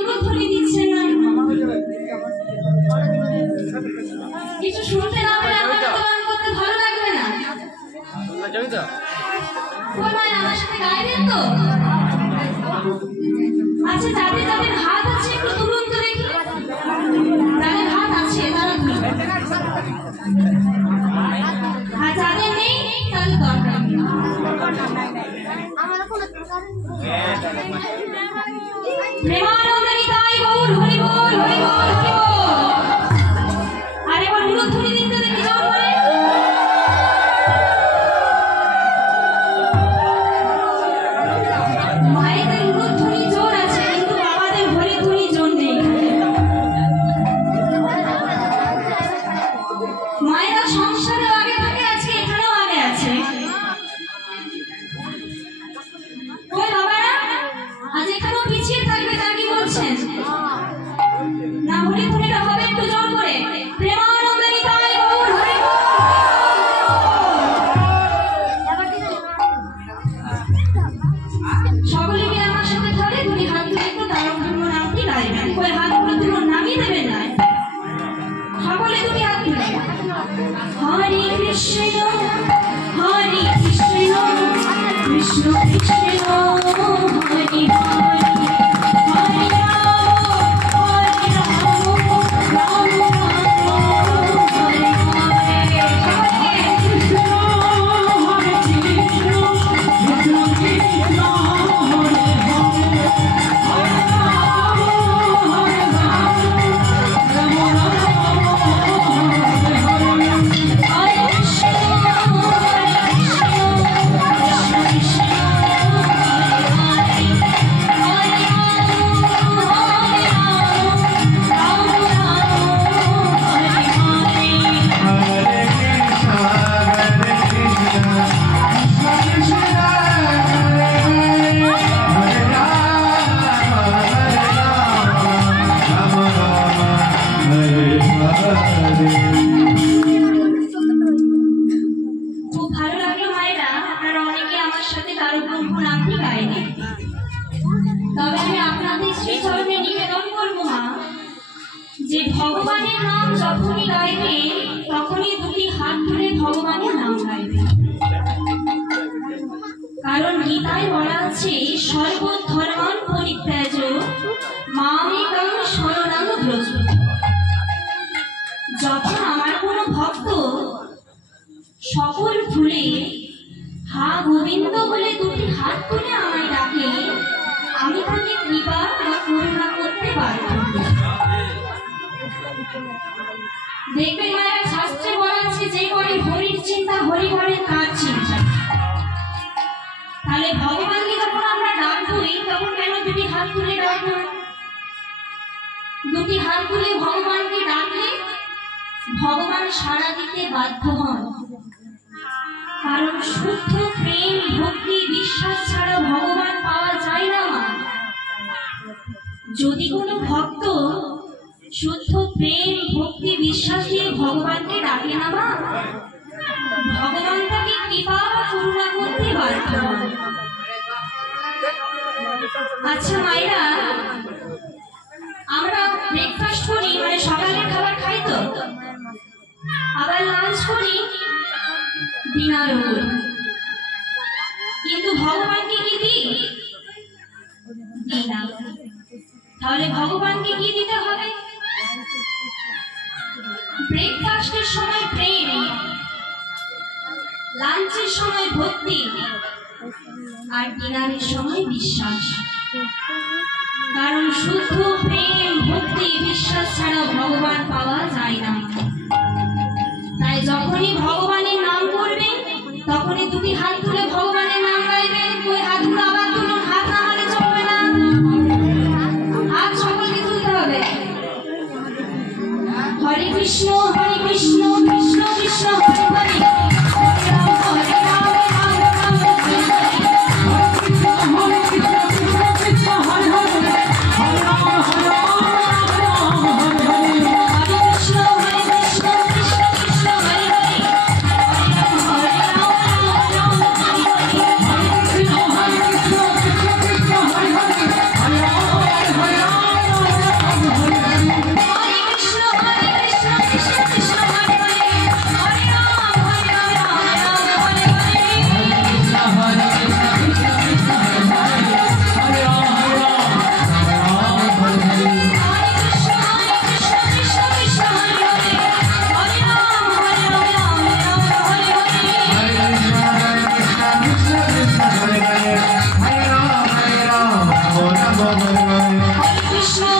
উলুধ্বনি দিচ্ছেন না, কিছু শুনতে না পেলে আমাকে গান করতে ভালো লাগবে না। আমার সাথে গাইবেন তো? আচ্ছা, যাদের যাদের হাত আছে একটু তুলুন তো দেখি। যাদের হাত আছে তারা তুলুন, আর যাদের নেই তাদের দরকার নেই। প্রেমানন্দ নিতাই গৌর হরি বল, হরি বল, হরি বল। আর এবার উলুধ্বনি দিন তো দেখি জোর করে। মায়েদের উলুধ্বনি জোর আছে, কিন্তু বাবাদের হরিধ্বনি জোর নেই। মায়েরা সংসারে আগে থাকে, আজকে এখানেও আগে আছে। ওই বাবারা আজ এখানেও পিছিয়ে থাকবে, তা কি বলছেন? না, হরিধ্বনিটা হবে একটু জোর করে। প্রেমানন্দ নিতাই গৌর হরি বল। সকলে কি আমার সাথে ধরে দুটি হাত তুলে একটু তার পূর্ণ নামটি গাইবেন। ওই হাতগুলো তুলো, নামিয়ে দেবেন না, সকলে দুটি হাত তুলে। হরে কৃষ্ণ হরে কৃষ্ণ কৃষ্ণ কৃষ্ণ হরে হরে, হরে রাম হরে রাম, রাম রাম হরে হরে। কৃষ্ণ হরে কৃষ্ণ কৃষ্ণ কৃষ্ণ হরে হরে, হরে রাম হরে রাম, রাম রাম হরে হরে। হরে কৃষ্ণ হরে কৃষ্ণ কৃষ্ণ কৃষ্ণ হরে হরে, হরে রাম হরে রাম, রাম রাম হরে হরে। খুব ভালো লাগলো মায়েরা, আপনারা অনেকে আমার সাথে তার ব্রহ্ম নামটি গাইনি। তবে আমি আপনাদের শ্রীচরণে নিবেদন করবো মা, যে ভগবানের নাম যখনই গাইবে তখনই দুটি হাত ধরে ভগবানের নাম গাইবে। কারণ গীতায় বলা আছে, সর্বধর্মান পরিত্যাজ্য মামেকং শরণং ব্রজ। যখন আমার কোনো ভক্ত সকল ভুলে হা গোবিন্দ বলে দুটি হাত তুলে আমায় ডাকে, আমি তাকে কৃপা বা করুণা করতে বাধ্য। দেখবেন মায়েরা, শাস্ত্রে বলা আছে, যে করে হরির চিন্তা হরি করে তার চিন্তা। তাহলে ভগবানকে যখন আমরা ডাকবই, তখন কেন দুটি হাত তুলে ডাকবো? দুটি হাত তুলে ভগবানকে ডাকলে ভগবান সাড়া দিতে বাধ্য হন। কারণ শুদ্ধ প্রেম ভক্তি বিশ্বাস ছাড়া ভগবান পাওয়া যায় না মা। যদি কোনো ভক্ত শুদ্ধ প্রেম ভক্তি বিশ্বাস দিয়ে ভগবানকে ডাকে না মা, ভগবান তাকে কৃপা বা করুণা করতে বাধ্য হন। আচ্ছা মায়েরা, আমরা ব্রেকফাস্ট করি, মানে সকালের খাবার খাই তো, আবার লাঞ্চ করি, ডিনারও করি, কিন্তু ভগবানকে কি দিই? দিই না। তাহলে ভগবানকে কি দিতে হবে? ব্রেকফাস্টের সময় প্রেম, লাঞ্চের সময় ভক্তি, আর ডিনারের সময় বিশ্বাস। কারণ শুদ্ধ প্রেম ভক্তি বিশ্বাস ছাড়া ভগবান পাওয়া যায় না। তাই যখনই ভগবানের নাম করবেন, তখনই দুটি হাত তুলে ভগবানের নাম গাইবেন। ওই হাতগুলো আবার তুলুন, হাত নামালে চলবে না, হাত সকলকে তুলতে হবে। হরে কৃষ্ণ কৃষ্ণ কৃষ্ণ হরে হরে, হরে রাম হরে রাম, রাম রাম হরে হরে। হরে কৃষ্ণ কৃষ্ণ কৃষ্ণ হরে হরে, হরে রাম হরে রাম, রাম রাম হরে হরে। হরে কৃষ্ণ কৃষ্ণ কৃষ্ণ হরে হরে, হরে রাম হরে রাম, রাম রাম হরে হরে। হরে কৃষ্ণ কৃষ্ণ কৃষ্ণ হরে হরে, হরে রাম হরে হরে, Krishna